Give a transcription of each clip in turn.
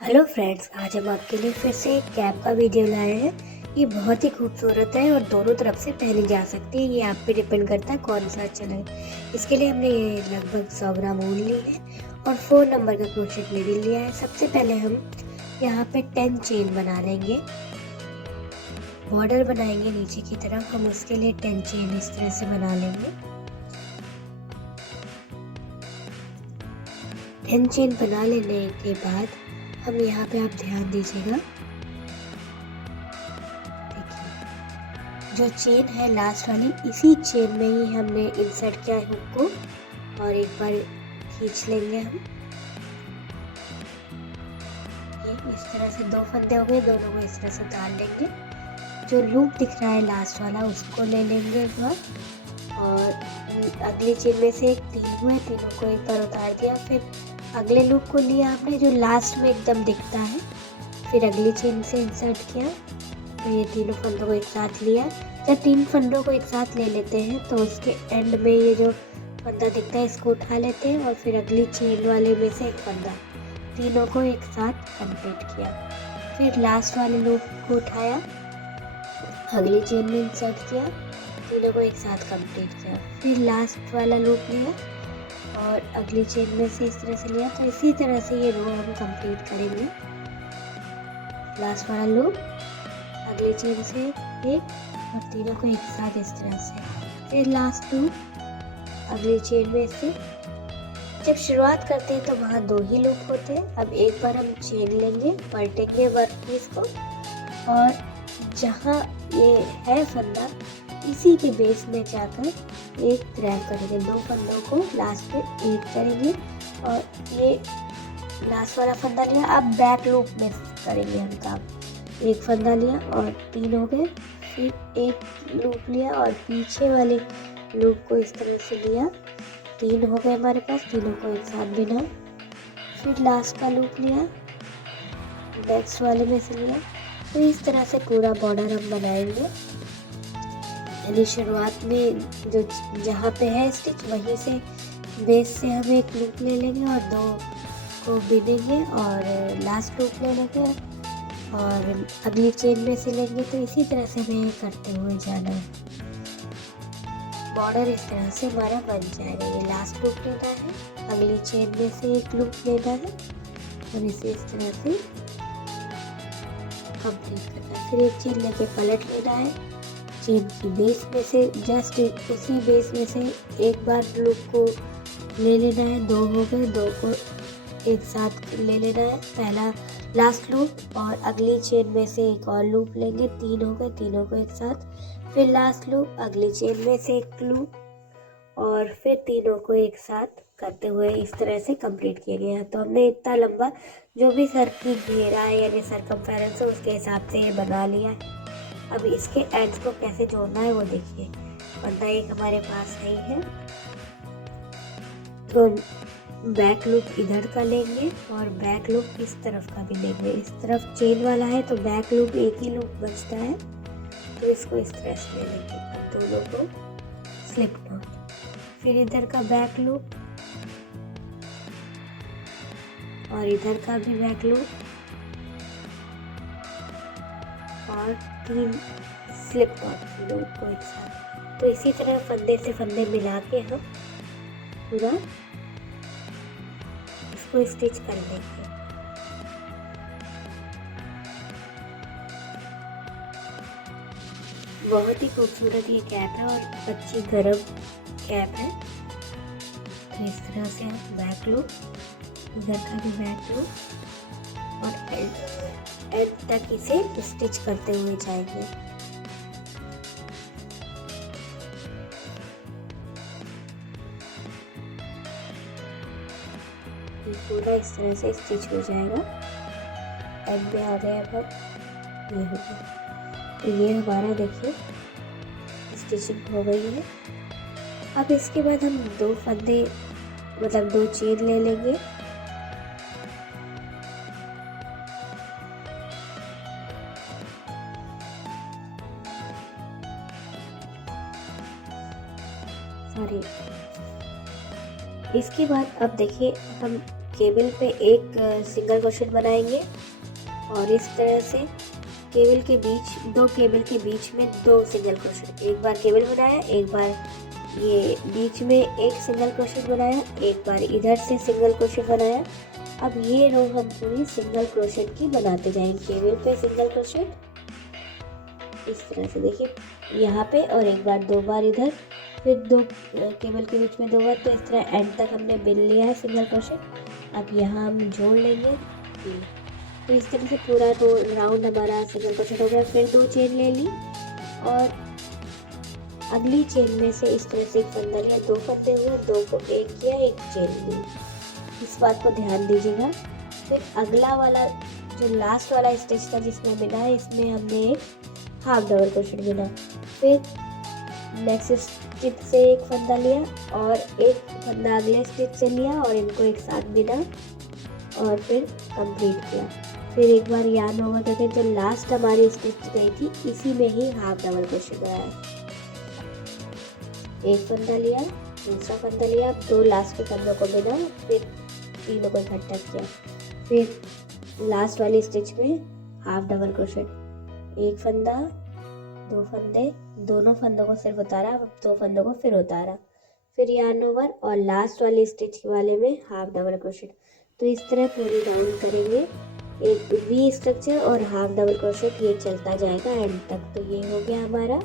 Hello friends, आज हम आपके लिए फिर से एक कैप का वीडियो लाए हैं। ये बहुत ही खूबसूरत है और दोनों तरफ से पहनी जा सकती है। ये आप पे डिपेंड करता है कौन सा अच्छा लगे। इसके लिए हमने ये लगभग 100 ग्राम ऊन ली है और 4 नंबर का क्रोशेट नीडल लिया है। सबसे पहले हम यहाँ पे 10 चेन बना लेंगे। बॉर्डर बनाएंगे नीचे की तरफ, हम उसके लिए 10 चेन इस तरह से बना लेंगे। 10 चेन बना लेने के बाद हम यहाँ पे, आप ध्यान दीजिएगा, देखिए जो चेन है लास्ट वाली, इसी चेन में ही हमने इंसर्ट किया है हुक को और एक बार खींच लेंगे हम। ये इस तरह से 2 फंदे हो गए, दोनों को इस तरह से डाल लेंगे। जो लूप दिख रहा है लास्ट वाला, उसको ले लेंगे एक बार और अगली चेन में से 3 हुए, तीनों को एक बार उतार दिया। फिर अगले लूप को लिया आपने जो लास्ट में एकदम दिखता है, फिर अगली चेन से इंसर्ट किया। तो ये तीनों फंदों को एक साथ लिया। जब 3 फंदों को एक साथ ले लेते हैं तो उसके एंड में ये जो फंदा दिखता है इसको उठा लेते हैं और फिर अगली चेन वाले में से एक फंदा, तीनों को एक साथ कंप्लीट किया। फिर लास्ट वाले लूप को उठाया, अगली चेन में इंसर्ट किया, तीनों को एक साथ कंप्लीट किया। फिर लास्ट वाला लूप लिया और अगली चेन में से इस तरह से लिया। तो इसी तरह से ये रो हम कंप्लीट करेंगे। लास्ट वाला लूप, अगली चेन से एक और तीनों को एक साथ इस तरह से। फिर लास्ट लूप, अगली चेन में से। जब शुरुआत करते हैं तो वहाँ 2 ही लूप होते हैं। अब एक बार हम चेन लेंगे, पलटेंगे वर्क पीस को और जहाँ ये है फंदा, इसी के बेस में जाकर एक ग्रैब करेंगे। 2 फंदों को लास्ट में एक करेंगे और ये लास्ट वाला फंदा लिया। अब बैक लूप में करेंगे हम काम। एक फंदा लिया और 3 हो गए, फिर एक लूप लिया और पीछे वाले लूप को इस तरह से लिया, 3 हो गए हमारे पास, तीनों को एक साथ बिना। फिर लास्ट का लूप लिया, नेक्स्ट वाले में से लिया। तो इस तरह से पूरा बॉर्डर हम बनाएंगे। यानी शुरुआत में जो जहाँ पे है स्टिच, वहीं से बेस से हम एक लूप ले लेंगे और 2 को बिनेंगे और लास्ट लूप ले लेंगे और अगली चेन में से लेंगे। तो इसी तरह से हमें करते हुए जाना है। बॉर्डर इस तरह से हमारा बन जाएगा। ये लास्ट लूप लेना है, अगली चेन में से एक लूप लेना है और इसे इस तरह से कंप्लीट करना है। फिर एक चेन लेके पलट लेना है, चेन की बेस में से जस्ट उसी बेस में से एक बार लूप को ले लेना है। 2 हो गए, 2 को एक साथ ले लेना है, पहला लास्ट लूप और अगली चेन में से एक और लूप लेंगे। 3 हो गए, तीनों को एक साथ, फिर लास्ट लूप, अगली चेन में से एक लूप और फिर तीनों को एक साथ करते हुए इस तरह से कंप्लीट किया गया। तो हमने इतना लंबा जो भी सर की घेरा है यानी सरकमफेरेंस है, उसके हिसाब से ये बना लिया है। अब इसके एंड्स को कैसे जोड़ना है वो देखिए। फंदा एक हमारे पास नहीं है तो बैक लूप इधर का लेंगे और बैक लूप इस तरफ का भी लेंगे। इस तरफ चेन वाला है तो बैक लूप एक ही लूप बचता है, तो इसको इस तरह से ले लेंगे। अब दोनों को स्लिप नॉट, फिर इधर का बैक लूप और इधर का भी बैक लूप और 3 स्लिप नॉट लूप को एक साथ। तो इसी तरह फंदे से फंदे मिला के हम पूरा इसको स्टिच कर लेंगे। बहुत ही खूबसूरत ये कैप है और अच्छी गर्म कैप है। तो इस तरह से हम बैक लूप, इधर का भी बैक लूप और एंड तक इसे स्टिच करते हुए जाएंगे। ये पूरा इस तरह से स्टिच हो जाएगा। एंड में आ गया, अब ये हो गया। तो ये हमारा देखिए स्टिचिंग हो गई है। अब इसके बाद हम 2 फंदे मतलब 2 चेन ले लेंगे। सॉरी, इसके बाद अब देखिए हम केबल पे एक सिंगल क्रोशेट बनाएंगे और इस तरह से दो केबल के बीच में दो सिंगल क्रोशेट, एक बार केबल बनाया, एक बार ये बीच में एक सिंगल क्रोशेट बनाया, एक बार इधर से सिंगल क्रोशेट बनाया। अब ये रो हम पूरी सिंगल क्रोशेट की बनाते जाएंगे। केबल पे सिंगल क्रोशेट इस तरह से, देखिए यहाँ पे, और एक बार दो बार इधर, फिर दो केबल के बीच में दो बार। तो इस तरह एंड तक हमने बिन लिया है सिंगल क्रोशेट। अब यहाँ हम जोड़ लेंगे ये। तो इस तरह से पूरा राउंड हमारा सिंगल क्रोशेट हो गया। फिर दो चेन ले ली और अगली चेन में से इस तरह से एक फंदा लिया, दो फंदे हुए, दो को एक किया, एक चेन ली। इस बात को ध्यान दीजिएगा। फिर अगला वाला जो लास्ट वाला स्टिच था जिसमें बिना है, इसमें हमने एक हाफ डबल क्रोशेट बिना। फिर नेक्स्ट स्टिच से एक फंदा लिया और एक फंदा अगले स्टिच से लिया और इनको एक साथ बिना और फिर कंप्लीट किया। फिर एक बार यार्न ओवर करके जो लास्ट हमारी स्टिच गई थी इसी में ही हाफ डबल क्रोशेट बनाया। एक फंदा लिया, दूसरा फंदा लिया, दो लास्ट के फंदों को बिना, फिर तीनों को इकट्ठा किया। फिर लास्ट वाली स्टिच में हाफ डबल क्रोशेट, एक फंदा, दो फंदे, दोनों फंदों को सिर्फ उतारा, दो फंदों को फिर उतारा, फिर यार्न ओवर और लास्ट वाली स्टिच वाले में हाफ डबल क्रोशेट। तो इस तरह पूरी राउंड करेंगे। एक वी स्ट्रक्चर और हाफ डबल क्रोशेट ये चलता जाएगा एंड तक। तो ये हो गया हमारा।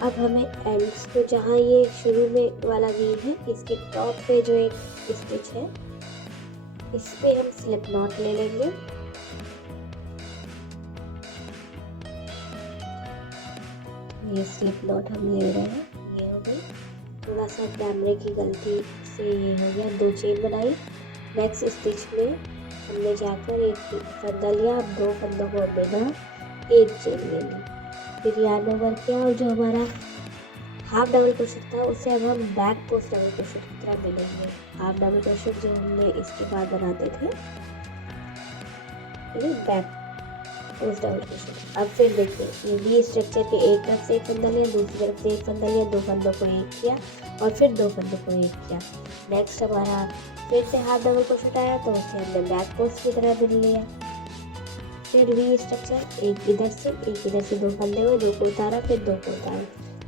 अब हमें एंड्स को, जहाँ ये शुरू में वाला वी है, इसके टॉप पे जो एक स्टिच है इस पे हम स्लिप नॉट ले लेंगे। ये स्लिप नॉट हम ले रहे हैं, ये हो गई। थोड़ा सा कैमरे की गलती से ये हो गया, दो चेन बनाई। नेक्स्ट स्टिच में हमने जाकर एक फंदा लिया, अब दो फंदों को बिना एक चेन ले ली। फिर यार्न ओवर किया और जो हमारा हाफ डबल क्रोशेट था उसे अब हम बैक पोस्ट डबल क्रोशेट की तरह बिनेंगे। हाफ डबल क्रोशेट जो हमने इसके बाद बनाते थे, ये बैक पोस्ट डबल क्रोशेट। अब फिर देखिए, ये वी स्ट्रक्चर के एक तरफ से एक फंदा लिया, दूसरी तरफ से एक फंदा लिया, दो फंदों को एक किया और फिर दो फंदों को एक किया। नेक्स्ट हमारा फिर से हाफ डबल क्रोशेट आया तो उसे हमने बैक पोस्ट की तरह बिन लिया। फिर वी स्ट्रक्चर, एक इधर से दो फंदे हुए, दो को उतारा, फिर दो को उतारा,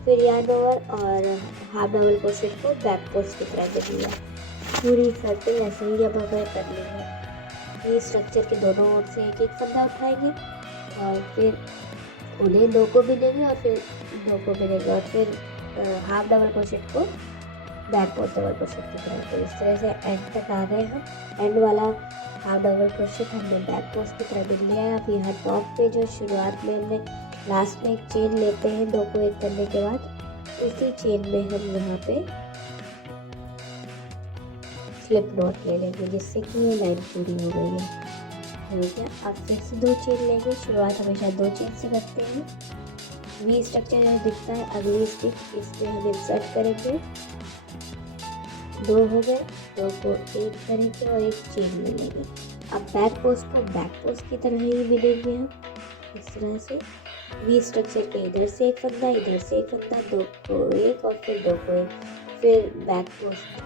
फिर यार्न ओवर और हाफ डबल क्रोशेट को बैक पोस्ट की तरह बिन लिया। पूरी सर्कल ऐसे ही अब हमें करनी है। ये स्ट्रक्चर के दोनों ओर से एक एक फंदा उठाएंगे और फिर उन्हें दो को बिनेंगे और फिर दो को बिनेंगे और फिर हाफ डबल क्रोशेट को बैक पोस्ट डबल क्रोशेट की तरह। तो इस तरह से एंड तक आ गए हम। एंड वाला हाफ डबल क्रोशेट हमने बैक पोस्ट की तरह बिन लिया है। अब यहाँ टॉप पे जो शुरुआत में हमने लास्ट में एक चेन लेते हैं दो को एक करने के बाद, उसी चेन में हम यहाँ पे स्लिप नॉट ले लेंगे जिससे कि ये लाइन पूरी हो गई है। हो गया। अब फिर से दो चेन लेंगे, शुरुआत हमेशा दो चेन से करते हैं। वी स्ट्रक्चर जो दिखता है अगली स्टिच इसमें हम इंसर्ट करेंगे, दो हो गए, दो को एक करेंगे और एक चेन ले लेंगे। अब बैक पोस्ट को बैक पोस्ट की तरह ही बिनेंगे हम इस तरह से। वी स्ट्रक्चर के इधर से एक फंदा, इधर से एक फंदा, दो को एक और फिर दो को एक, फिर बैक पोस्ट।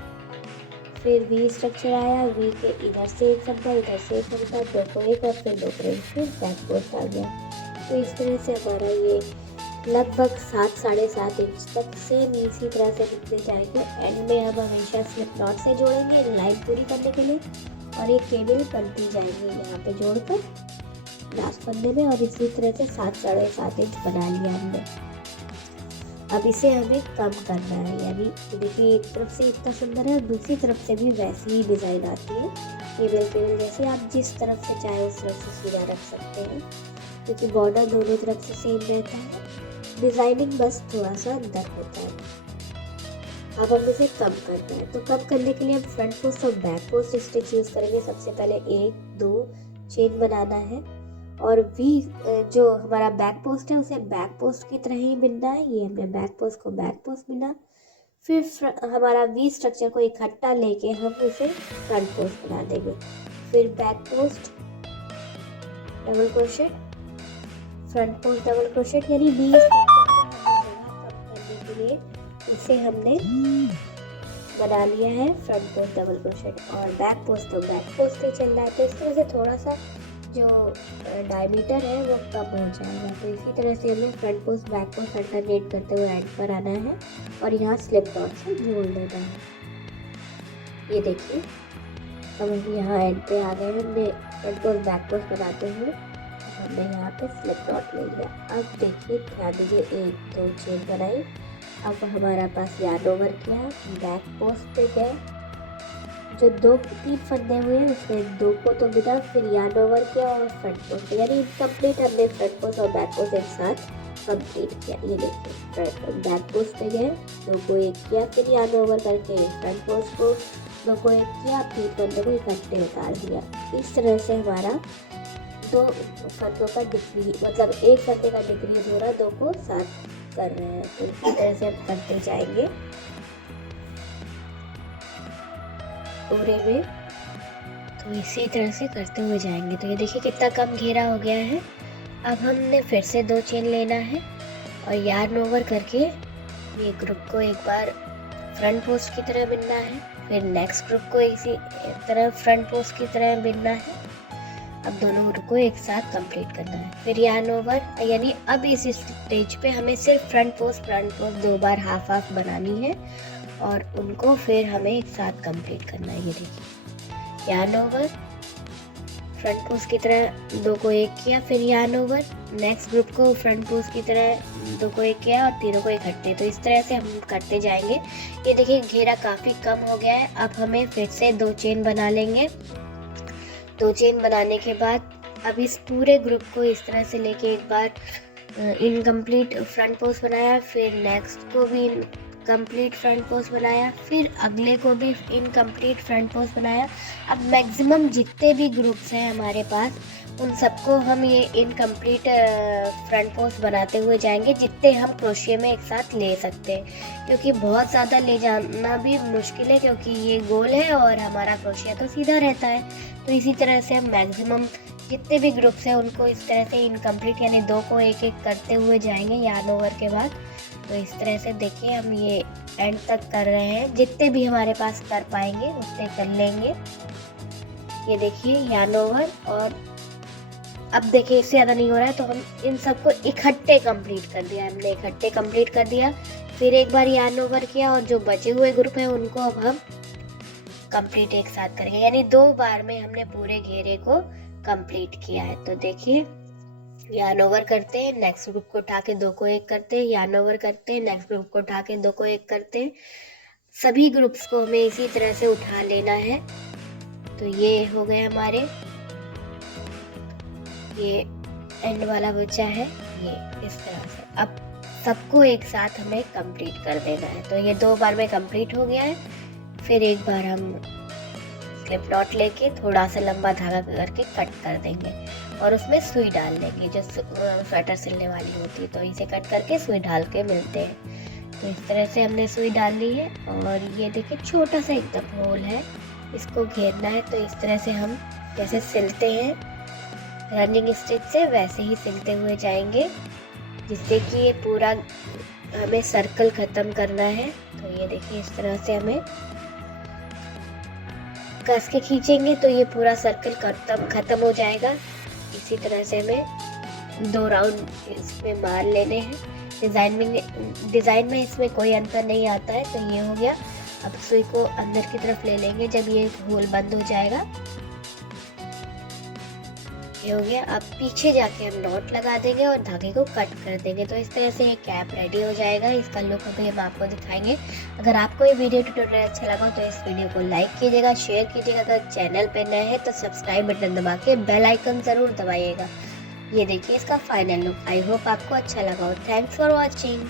फिर वी स्ट्रक्चर आया, वी के इधर से एक फंदा, इधर से एक फंदा, दो को एक और फिर दो को एक, फिर बैक पोस्ट आ गया। तो इस तरह से हमारा ये लगभग 7-7.5 इंच तक सेम इसी तरह से दिखते जाएंगे। एंड में हम हमेशा स्लिप नॉट से जोड़ेंगे लाइन पूरी करने के लिए और एक केबल बनती जाएंगे यहाँ पे जोड़कर लास्ट फंदे में। और इसी तरह से 7-7.5 इंच बना लिया हमने। अब इसे हमें कम करना है, यानी देखिए एक तरफ से इतना सुंदर है, दूसरी तरफ से भी वैसी ही डिज़ाइन आती है केबल जैसे। आप जिस तरफ से चाहे उस तरफ से सीधा रख सकते हैं क्योंकि बॉर्डर दोनों तरफ से सेम रहता है, डिज़ाइनिंग बस थोड़ा सा अंदर होता है। अब हमें इसे कम करना है, तो कम करने के लिए हम फ्रंट पोस्ट और बैक पोस्ट स्टिच यूज़ करेंगे। सबसे पहले 1-2 चेन बनाना है और वी जो हमारा बैक पोस्ट है उसे बैक पोस्ट की तरह ही बिनना है। ये हमने बैक पोस्ट को बैक पोस्ट बिना, फिर हमारा वी स्ट्रक्चर को इकट्ठा लेके हम उसे फ्रंट पोस्ट बना देंगे। फिर back post double crochet, front post double crochet, यानी वी स्ट्रक्चर को हमने जगह कम करने के लिए उसे हमने बना लिया है फ्रंट पोस्ट डबल क्रोशेट, और बैक पोस्ट तो बैक पोस्ट ही चल रहा है। तो इस तरह से थोड़ा सा जो डायमीटर है वो कम हो जाएगा। तो इसी तरह से हमें front post back post alternate करते हुए एंड पर आना है और यहाँ स्लिप नॉट से जोड़ देना है। ये देखिए अब हम यहाँ एंड पे आ गए। हमने फ्रंट पोस्ट बैक पोस्ट बनाते हुए हमने यहाँ पे स्लिप नॉट ले लिया। अब देखिए ध्यान दीजिए, 1 2 चेन बनाई। अब हमारा पास यार्न ओवर किया, बैक पोस्ट पे गए, जो 2-3 फंदे हुए हैं उसमें 2 को तो बिना, फिर यार्न ओवर किया और फ्रंट पोस्ट, यानी इनकम्प्लीट हमने फ्रंट पोस्ट और बैक पोस्ट एक साथ कंप्लीट किया। ये देखिए बैक पोस्ट पे गए, 2 को 1 किया, फिर यार्न ओवर करके फ्रंट पोस्ट को 2 को 1 किया, 3 फंदे को इकट्ठे उतार दिया। इस तरह से हमारा 2 फंदों का डिक्रीज, मतलब 1 फंदे का डिक्रीज हो रहा है, 2 को साथ कर रहे हैं। तो इसी तरह से हम करते जाएंगे पूरे में। तो इसी तरह से करते हुए जाएंगे। तो ये देखिए कितना कम घेरा हो गया है। अब हमने फिर से 2 चेन लेना है और यार्न ओवर करके ये ग्रुप को एक बार फ्रंट पोस्ट की तरह बिनना है, फिर नेक्स्ट ग्रुप को इसी तरह फ्रंट पोस्ट की तरह बिनना है। अब दोनों ग्रुप को एक साथ कंप्लीट करना है, फिर यार्न ओवर, यानी अब इस स्टेज पे हमें सिर्फ फ्रंट पोस्ट 2 बार हाफ हाफ बनानी है और उनको फिर हमें एक साथ कंप्लीट करना है। ये देखिए यार्न ओवर, फ्रंट पोस्ट की तरह 2 को 1 किया, फिर यार्न ओवर, नेक्स्ट ग्रुप को फ्रंट पोस्ट की तरह 2 को 1 किया और तीनों को इकट्ठे। तो इस तरह से हम करते जाएंगे। ये देखिए घेरा काफ़ी कम हो गया है। अब हमें फिर से 2 चेन बना लेंगे। 2 चेन बनाने के बाद अब इस पूरे ग्रुप को इस तरह से लेके एक बार इनकम्प्लीट फ्रंट पोस्ट बनाया, फिर नेक्स्ट को भी इनकम्प्लीट फ्रंट पोस्ट बनाया, फिर अगले को भी इनकम्प्लीट फ्रंट पोस्ट बनाया। अब मैक्सिमम जितने भी ग्रुप्स हैं हमारे पास उन सबको हम ये इनकम्प्लीट फ्रंट पोस्ट बनाते हुए जाएंगे, जितने हम क्रोशिया में एक साथ ले सकते हैं, क्योंकि बहुत ज़्यादा ले जाना भी मुश्किल है, क्योंकि ये गोल है और हमारा क्रोशिया तो सीधा रहता है। तो इसी तरह से हम मैक्सिमम जितने भी ग्रुप्स हैं उनको इस तरह से इनकम्प्लीट, यानी 2 को 1-1 करते हुए जाएंगे यार्न ओवर के बाद। तो इस तरह से देखिए हम ये एंड तक कर रहे हैं, जितने भी हमारे पास कर पाएंगे उतने कर लेंगे। ये देखिए यार्न ओवर, और अब देखिए इससे ज़्यादा नहीं हो रहा है तो हम इन सबको इकट्ठे कंप्लीट कर दिया। हमने इकट्ठे कंप्लीट कर दिया, फिर एक बार यार्न ओवर किया और जो बचे हुए ग्रुप हैं उनको अब हम कंप्लीट एक साथ करेंगे, यानी 2 बार में हमने पूरे घेरे को कंप्लीट किया है। तो देखिए यार्न ओवर करते हैं, नेक्स्ट ग्रुप को उठा के 2 को 1 करते हैं, यार्न ओवर करते हैं, नेक्स्ट ग्रुप को उठा के 2 को 1 करते हैं। सभी ग्रुप्स को हमें इसी तरह से उठा लेना है। तो ये हो गए हमारे, ये एंड वाला बचा है ये इस तरह से। अब सबको एक साथ हमें कंप्लीट कर देना है। तो ये 2 बार में कंप्लीट हो गया है। फिर एक बार हम स्लिप नॉट लेके थोड़ा सा लंबा धागा करके कट कर देंगे और उसमें सुई डाल देंगे, जो स्वेटर सिलने वाली होती है। तो इसे कट करके सुई डाल के मिलते हैं। तो इस तरह से हमने सुई डाल ली है और ये देखिए छोटा सा एकदम होल है, इसको घेरना है। तो इस तरह से हम जैसे सिलते हैं रनिंग स्टिच से वैसे ही सिलते हुए जाएंगे, जिससे कि ये पूरा हमें सर्कल ख़त्म करना है। तो ये देखिए इस तरह से हमें कस के खींचेंगे तो ये पूरा सर्कल ख़त्म हो जाएगा। इसी तरह से हमें 2 राउंड इसमें मार लेने हैं। डिज़ाइन में इसमें कोई अंतर नहीं आता है। तो ये हो गया। अब सुई को अंदर की तरफ ले लेंगे जब ये होल बंद हो जाएगा। ये हो गया। अब पीछे जाके हम नॉट लगा देंगे और धागे को कट कर देंगे। तो इस तरह से ये कैप रेडी हो जाएगा। इसका लुक अभी हम आपको दिखाएंगे। अगर आपको ये वीडियो ट्यूटोरियल अच्छा लगा तो इस वीडियो को लाइक कीजिएगा, शेयर कीजिएगा। अगर चैनल पे नए हैं तो सब्सक्राइब बटन दबा के बेल आइकन ज़रूर दबाइएगा। ये देखिए इसका फाइनल लुक। आई होप आपको अच्छा लगा हो। Thanks for watching.